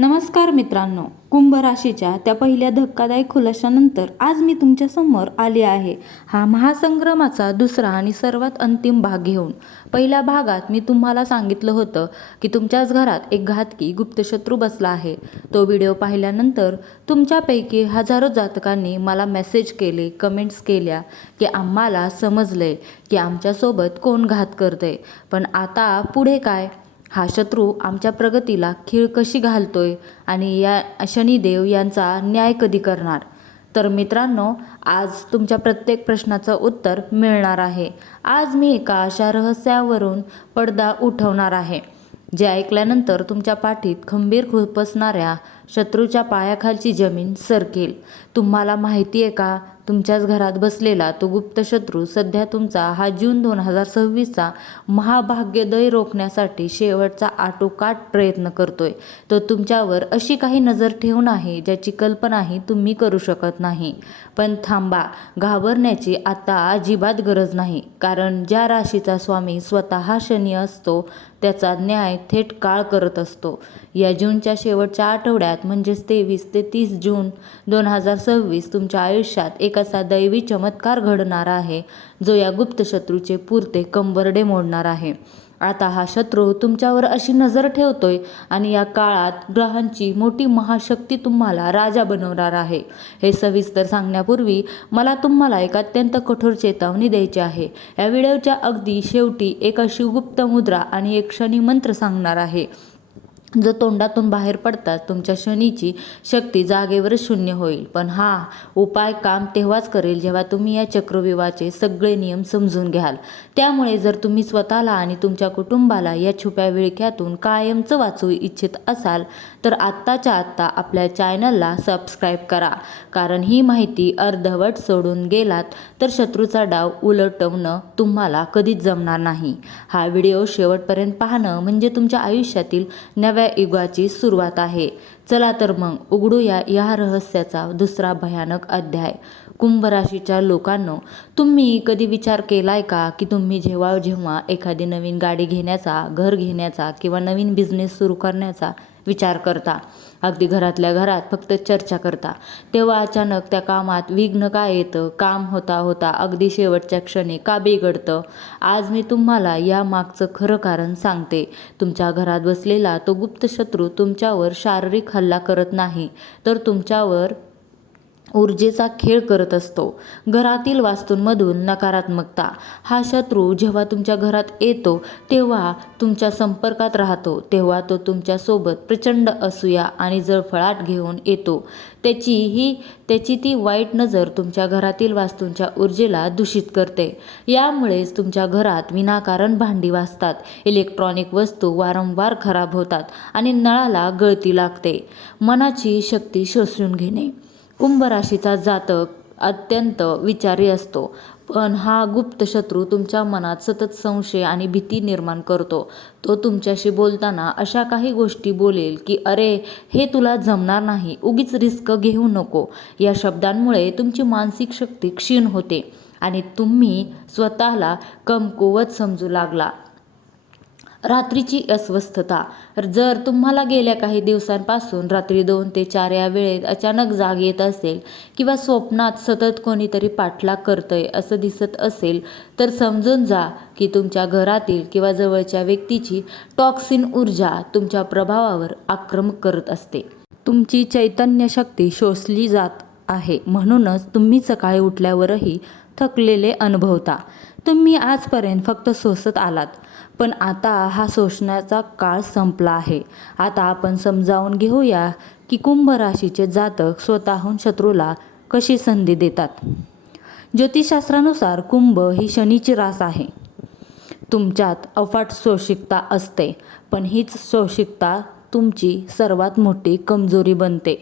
नमस्कार मित्रांनो, कुंभ राशीच्या त्या पहिल्या धक्कादायक खुलाशानंतर आज मी तुमच्या समोर आले आहे. हा महासंग्रामाचा दुसरा आणि सर्वात अंतिम भाग घेऊन. पहिल्या भागात मी तुम्हाला सांगितलं होतं की तुमच्याच घरात एक घातकी गुप्तशत्रू बसला आहे. तो व्हिडिओ पाहिल्यानंतर तुमच्यापैकी हजारो जातकांनी मला मेसेज केले, कमेंट्स केल्या की आम्हाला समजलंय की आमच्यासोबत कोण घात करतंय. पण आता पुढे काय? हा शत्रू आमच्या प्रगतीला खीळ कशी घालतोय आणि या शनिदेव यांचा न्याय कधी करणार? तर मित्रांनो, आज तुमच्या प्रत्येक प्रश्नाचं उत्तर मिळणार आहे. आज मी एका अशा रहस्यावरून पडदा उठवणार आहे जे ऐकल्यानंतर तुमच्या पाठीत खंबीर खुपसणाऱ्या शत्रूच्या पायाखालची जमीन सरकेल. तुम्हाला माहिती आहे का, तुमच्याच घरात बसलेला तो गुप्त शत्रू सध्या तुमचा हा जून 2026चा महाभाग्योदय रोखण्यासाठी शेवटचा आटोकाट प्रयत्न करतोय. तो तुमच्यावर अशी काही नजर ठेवून आहे ज्याची कल्पनाही तुम्ही करू शकत नाही. पण थांबा, घाबरण्याची आता अजिबात गरज नाही, कारण ज्या राशीचा स्वामी स्वतः शनी असतो त्याचा न्याय थेट काळ करत असतो. या जूनच्या शेवटच्या आठवड्यात म्हणजेच 23 ते 30 जून 2026 तुमच्या आयुष्यात एक असा दैवी चमत्कार घडणार आहे जो या गुप्त शत्रूचे पुरते कंबरडे मोडणार आहे. आता हा शत्रू तुमच्यावर अशी नजर ठेवतोय आणि या काळात ग्रहांची मोठी महाशक्ती तुम्हाला राजा बनवणार आहे. हे सविस्तर सांगण्यापूर्वी मला तुम्हाला एक अत्यंत कठोर चेतावणी द्यायची आहे. या व्हिडिओच्या अगदी शेवटी एक अशी गुप्त मुद्रा आणि एक शनी मंत्र सांगणार आहे जो तोंडातून बाहेर पडताच तुमच्या शनीची शक्ती जागेवरच शून्य होईल. पण हा उपाय काम तेव्हाच करेल जेव्हा तुम्ही या चक्रव्यूहाचे सगळे नियम समजून घ्याल. त्यामुळे जर तुम्ही स्वतःला आणि तुमच्या कुटुंबाला या छुप्या विळख्यातून कायमचं वाचवू इच्छित असाल तर आत्ताच्या आत्ता आपल्या चॅनलला सबस्क्राईब करा, कारण ही माहिती अर्धवट सोडून गेलात तर शत्रूचा डाव उलटवणं तुम्हाला कधीच जमणार नाही. हा व्हिडिओ शेवटपर्यंत पाहणं म्हणजे तुमच्या आयुष्यातील नव्या युगाची सुरुवात आहे. चला तर मग उघडूया या रहस्याचा दुसरा भयानक अध्याय. कुंभ राशीच्या लोकांनो, तुम्ही कधी विचार केलाय का की तुम्ही जेव्हा एखादी नवीन गाडी घेण्याचा, घर घेण्याचा किंवा नवीन बिझनेस सुरू करण्याचा विचार करता, अगदी घरातल्या घरात फक्त चर्चा करता, तेव्हा अचानक त्या कामात विघ्न का येतं? काम होता होता अगदी शेवटच्या क्षणी का बिघडतं? आज मी तुम्हाला या मागचं खरं कारण सांगते. तुमच्या घरात बसलेला तो गुप्त शत्रू तुमच्यावर शारीरिक हल्ला करत नाही, तर तुमच्यावर ऊर्जेचा खेळ करत असतो. घरातील वास्तूंमधून नकारात्मकता. हा शत्रू जेव्हा तुमच्या घरात येतो तेव्हा तुमच्या संपर्कात राहतो, तेव्हा तो तुमच्यासोबत प्रचंड असूया आणि जळफळाट घेऊन येतो. त्याची ती वाईट नजर तुमच्या घरातील वास्तूंच्या ऊर्जेला दूषित करते. यामुळेच तुमच्या घरात विनाकारण भांडी वाजतात, इलेक्ट्रॉनिक वस्तू वारंवार खराब होतात आणि नळाला गळती लागते. मनाची शक्ती शोषून घेणे. कुंभ राशीचा जातक अत्यंत विचारी असतो, पण हा गुप्त शत्रू तुमच्या मनात सतत संशय आणि भीती निर्माण करतो. तो तुमच्याशी बोलताना अशा काही गोष्टी बोलेल की अरे, हे तुला जमणार नाही, उगीच रिस्क घेऊ नको. या शब्दांमुळे तुमची मानसिक शक्ती क्षीण होते आणि तुम्ही स्वतःला कमकुवत समजू लागला. रात्रीची अस्वस्थता. जर तुम्हाला गेल्या काही दिवसांपासून रात्री 2 ते 4 या वेळेत अचानक जाग येत असेल किंवा स्वप्नात सतत कोणीतरी पाठलाग करतंय असं दिसत असेल तर समजून जा की तुमच्या घरातील किंवा जवळच्या व्यक्तीची टॉक्सिन ऊर्जा तुमच्या प्रभावावर आक्रमण करत असते. तुमची चैतन्य शक्ती शोषली जात आहे, म्हणूनच तुम्ही सकाळी उठल्यावरही थकलेले अनुभवता. तुम्ही आजपर्यंत फक्त सोसत आलात, पण आता हा शोषण्याचा काळ संपला आहे. आता आपण समजावून घेऊया की कुंभ राशीचे जातक स्वतःहून शत्रूला कशी संधी देतात. ज्योतिषशास्त्रानुसार कुंभ ही शनीची रास आहे. तुमच्यात अफाट शोषिकता असते, पण हीच शोषिकता तुमची सर्वात मोठी कमजोरी बनते.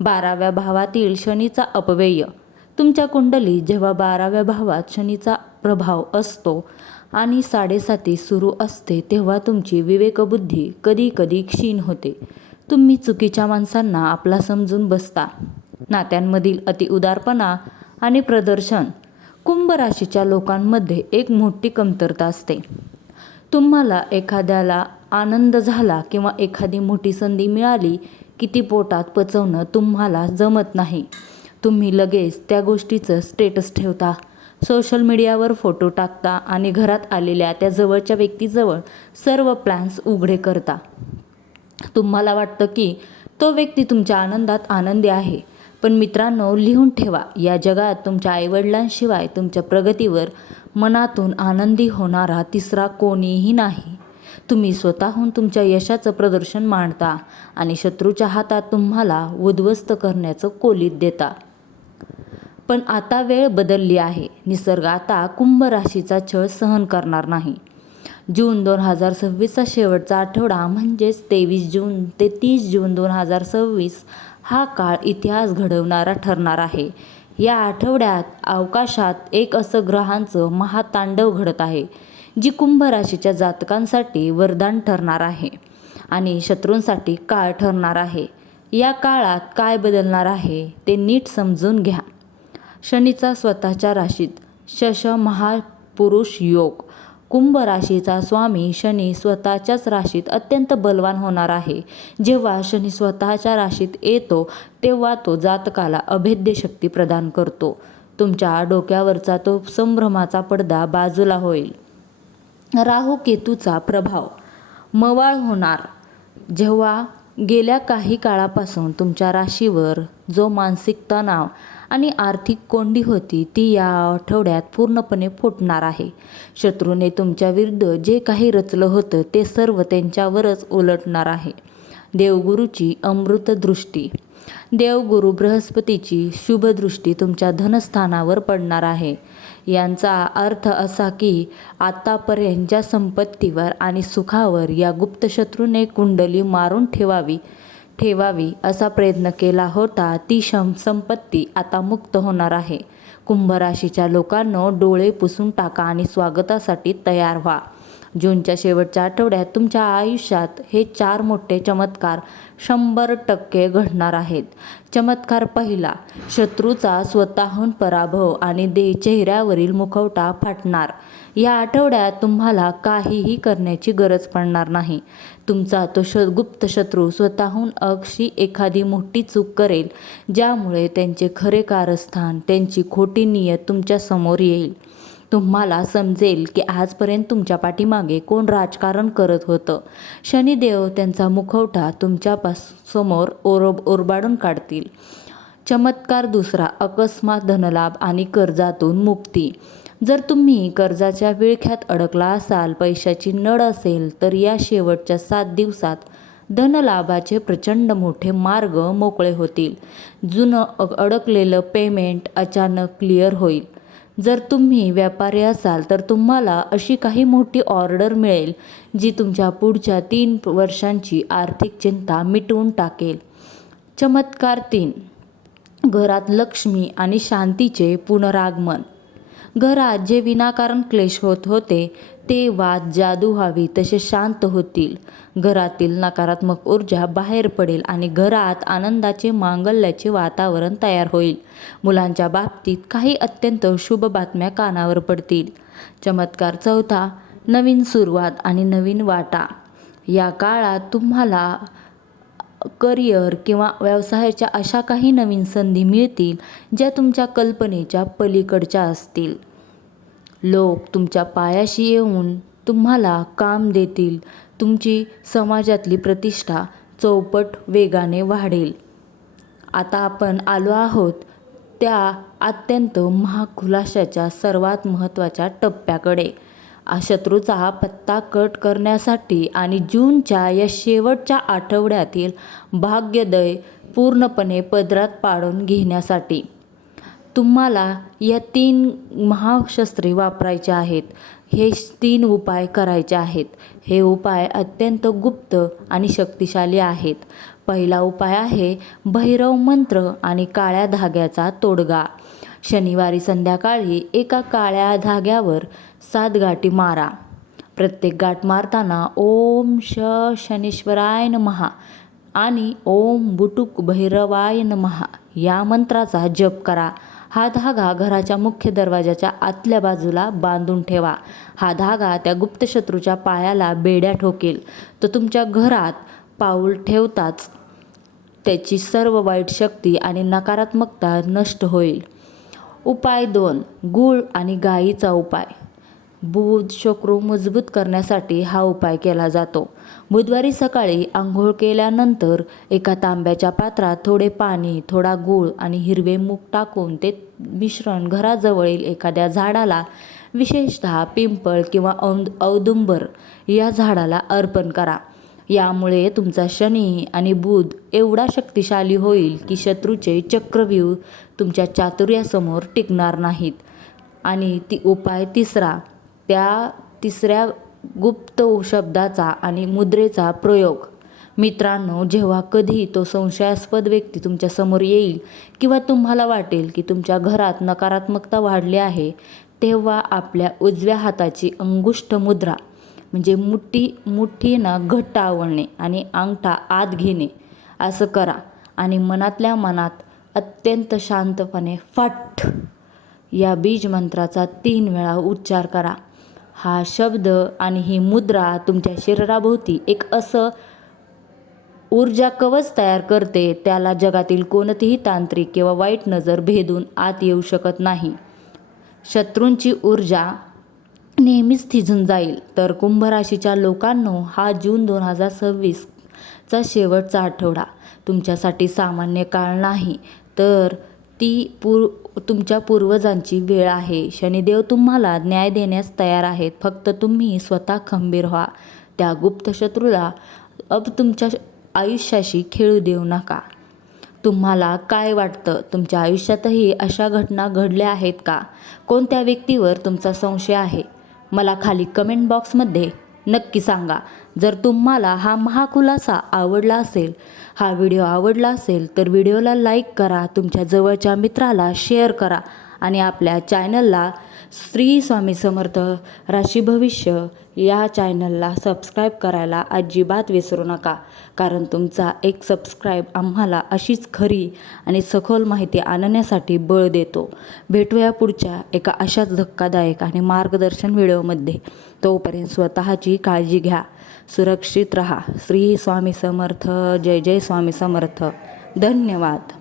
12व्या भावातील शनीचा अपव्यय. तुमच्या कुंडलीत जेव्हा 12व्या भावात शनीचा प्रभाव असतो आणि 7.5 सुरू असते तेव्हा तुमची विवेकबुद्धी कधी कधी क्षीण होते. तुम्ही चुकीच्या माणसांना आपला समजून बसता. नात्यांमधील अतिउदारपणा आणि प्रदर्शन. कुंभ राशीच्या लोकांमध्ये एक मोठी कमतरता असते. तुम्हाला एखाद्याला आनंद झाला किंवा एखादी मोठी संधी मिळाली किती पोटात पचवणं तुम्हाला जमत नाही. तुम्ही लगेच त्या गोष्टीचं स्टेटस ठेवता, सोशल मीडियावर फोटो टाकता आणि घरात आलेल्या त्या जवळच्या व्यक्तीजवळ सर्व प्लॅन्स उघडे करता. तुम्हाला वाटतं की तो व्यक्ती तुमच्या आनंदात आनंदी आहे. पण मित्रांनो, लिहून ठेवा, या जगात तुमच्या आईवडिलांशिवाय तुमच्या प्रगतीवर मनातून आनंदी होणारा तिसरा कोणीही नाही. तुम्ही स्वतःहून तुमच्या यशाचं प्रदर्शन मांडता आणि शत्रूच्या हातात तुम्हाला उद्ध्वस्त करण्याचं कोलीत देता. पण आता वेळ बदलली आहे. निसर्ग आता कुंभ राशीचा छळ सहन करणार नाही. जून 2026चा शेवटचा आठवडा म्हणजेच 23 जून ते 30 जून 2026 हा काळ इतिहास घडवणारा ठरणार आहे. या आठवड्यात अवकाशात एक असं ग्रहांचं महातांडव घडत आहे, जी कुंभ राशीच्या जातकांसाठी वरदान ठरणार आहे आणि शत्रूंसाठी काळ ठरणार आहे. या काळात काय बदलणार आहे ते नीट समजून घ्या. शनीचा स्वतःच्या राशीत शश महापुरुष योग. कुंभ राशीचा स्वामी शनी स्वतःच्याच राशीत अत्यंत बलवान होणार आहे. जेव्हा शनी स्वतःच्या राशीत येतो तेव्हा तो जातकाला अभेद्य शक्ती प्रदान करतो. तुमच्या डोक्यावरचा तो संभ्रमाचा पडदा बाजूला होईल. राहू केतूचा प्रभाव मवाळ होणार. जेव्हा गेल्या काही काळापासून तुमच्या राशीवर जो मानसिक तणाव आणि आर्थिक कोंडी होती ती या आठवड्यात पूर्णपणे फुटणार आहे. शत्रूने तुमच्या विरुद्ध जे काही रचलं होतं ते सर्व त्यांच्यावरच उलटणार आहे. देवगुरूची अमृतदृष्टी. देवगुरू बृहस्पतीची शुभदृष्टी तुमच्या धनस्थानावर पडणार आहे. यांचा अर्थ असा की आतापर्यंत ज्या संपत्तीवर आणि सुखावर या गुप्त शत्रूने कुंडली मारून ठेवावी असा प्रयत्न केला होता, ती संपत्ती आता मुक्त होणार आहे. कुंभ राशीच्या लोकांनो, डोळे पुसून टाका आणि स्वागतासाठी तयार व्हा. जूनच्या शेवटच्या आठवड्यात तुमच्या आयुष्यात हे 4 मोठे चमत्कार 100% घडणार आहेत. चमत्कार पहिला, शत्रूचा स्वतःहून पराभव आणि चेहऱ्यावरील मुखवटा फाटणार. या आठवड्यात तुम्हाला काहीही करण्याची गरज पडणार नाही. तुमचा तो गुप्त शत्रू स्वतःहून अशी एखादी मोठी चूक करेल ज्यामुळे त्यांचे खरे कारस्थान, त्यांची खोटी नियत तुमच्या समोर येईल. तुम्हाला समजेल की आजपर्यंत तुमच्या पाठीमागे कोण राजकारण करत होतं. शनिदेव त्यांचा मुखवटा तुमच्या समोर ओरबाडून काढतील. चमत्कार दुसरा, अकस्मात धनलाभ आणि कर्जातून मुक्ती. जर तुम्ही कर्जाच्या विळख्यात अडकला असाल, पैशाची नड असेल, तर या शेवटच्या 7 दिवसात धनलाभाचे प्रचंड मोठे मार्ग मोकळे होतील. जुनं अडकलेलं पेमेंट अचानक क्लिअर होईल. जर तुम्ही व्यापारी असाल तर तुम्हाला अशी काही मोठी ऑर्डर मिळेल जी तुमच्या पुढच्या 3 वर्षांची आर्थिक चिंता मिटवून टाकेल. चमत्कार 3, घरात लक्ष्मी आणि शांतीचे पुनरागमन. घरात जे विनाकारण क्लेश होत होते ते वाद, जादू व्हावी तसे शांत होतील. घरातील नकारात्मक ऊर्जा बाहेर पडेल आणि घरात आनंदाचे, मांगल्याचे वातावरण तयार होईल. मुलांच्या बाबतीत काही अत्यंत शुभ बातम्या कानावर पडतील. चमत्कार चौथा, नवीन सुरुवात आणि नवीन वाटा. या काळात तुम्हाला करिअर किंवा व्यवसायाच्या अशा काही नवीन संधी मिळतील ज्या तुमच्या कल्पनेच्या पलीकडच्या असतील. लोक तुमच्या पायाशी येऊन तुम्हाला काम देतील. तुमची समाजातली प्रतिष्ठा चौपट वेगाने वाढेल. आता आपण आलो आहोत त्या अत्यंत महाखुलाशाच्या सर्वात महत्त्वाच्या टप्प्याकडे. शत्रूचा पत्ता कट करण्यासाठी आणि जूनच्या या शेवटच्या आठवड्यातील भाग्योदय पूर्णपणे पदरात पाडून घेण्यासाठी तुम्हाला या 3 महाशस्त्रे वापरायचे आहेत. हे 3 उपाय करायचे आहेत. हे उपाय अत्यंत गुप्त आणि शक्तिशाली आहेत. पहिला उपाय आहे भैरव मंत्र आणि काळ्या धाग्याचा तोडगा. शनिवारी संध्याकाळी एका काळ्या धाग्यावर 7 गाठी मारा. प्रत्येक गाठ मारताना ओम शनेश्वराय नमः आणि ओम बुटुक भैरवाय नमः या मंत्राचा जप करा. हा धागा घराच्या मुख्य दरवाजाच्या आतल्या बाजूला बांधून ठेवा. हा धागा त्या गुप्त शत्रूच्या पायाला बेड्या ठोकेल. तो तुमच्या घरात पाऊल ठेवताच गुप्त्याची सर्व वाईट शक्ती आणि नकारात्मकता नष्ट होईल. उपाय 2. गूळ आणि गायीचा उपाय. बुध शुक्र मजबूत करण्यासाठी हा उपाय केला जातो. बुधवारी सकाळी आंघोळ केल्यानंतर एका तांब्याच्या पात्रात थोडे पाणी, थोडा गूळ आणि हिरवे मूग टाकून ते मिश्रण घराजवळील एखाद्या झाडाला, विशेषतः पिंपळ किंवा औदुंबर या झाडाला अर्पण करा. यामुळे तुमचा शनी आणि बुध एवढा शक्तिशाली होईल की शत्रूचे चक्रव्यूह तुमच्या चातुर्यासमोर टिकणार नाहीत. आणि उपाय 3. त्या 3 गुप्त शब्दाचा आणि मुद्रेचा प्रयोग. मित्रांनो, जेव्हा कधी तो संशयास्पद व्यक्ती तुमच्या समोर येईल किंवा तुम्हाला वाटेल की तुमच्या घरात नकारात्मकता वाढली आहे, तेव्हा आपल्या उजव्या हाताची अंगुष्ठ मुद्रा म्हणजे मुठीनं घट्ट आवळणे आणि अंगठा आत घेणे असं करा आणि मनातल्या मनात अत्यंत शांतपणे फट या बीज मंत्राचा 3 वेळा उच्चार करा. हा शब्द आणि ही मुद्रा तुमच्या शरीराभोवती एक असं ऊर्जा कवच तयार करते, त्याला जगातील कोणतीही तांत्रिक किंवा वाईट नजर भेदून आत येऊ शकत नाही. शत्रूंची ऊर्जा नेहमीच थिजून जाईल. तर कुंभ राशीच्या लोकांनो, हा जून 2026 चा शेवटचा आठवडा तुमच्यासाठी सामान्य काळ नाही, तर ती तुमच्या पूर्वजांची वेळ आहे. शनिदेव तुम्हाला न्याय देण्यास तयार आहेत. फक्त तुम्ही स्वतः खंबीर व्हा. त्या गुप्त शत्रूला तुमच्या आयुष्याशी खेळू देऊ नका. तुम्हाला काय वाटतं? तुमच्या आयुष्यातही अशा घटना घडल्या आहेत का? कोणत्या व्यक्तीवर तुमचा संशय आहे? मला खाली कमेंट बॉक्समध्ये नक्की सांगा. जर तुम्हाला हा महाखुलासा आवडला असेल, हा व्हिडिओ आवडला असेल तर व्हिडिओला लाईक करा, तुमच्या जवळच्या मित्राला शेअर करा आणि आपल्या चॅनलला श्री स्वामी समर्थ राशी भविष्य या चॅनलला सबस्क्राईब करायला अजिबात विसरू नका. कारण तुमचा एक सबस्क्राईब आम्हाला अशीच खरी आणि सखोल माहिती आणण्यासाठी बळ देतो. भेटूया पुढच्या एका अशाच धक्कादायक आणि मार्गदर्शन व्हिडिओमध्ये. तोपर्यंत स्वतःची काळजी घ्या, सुरक्षित रहा. श्री स्वामी समर्थ. जय जय स्वामी समर्थ. धन्यवाद.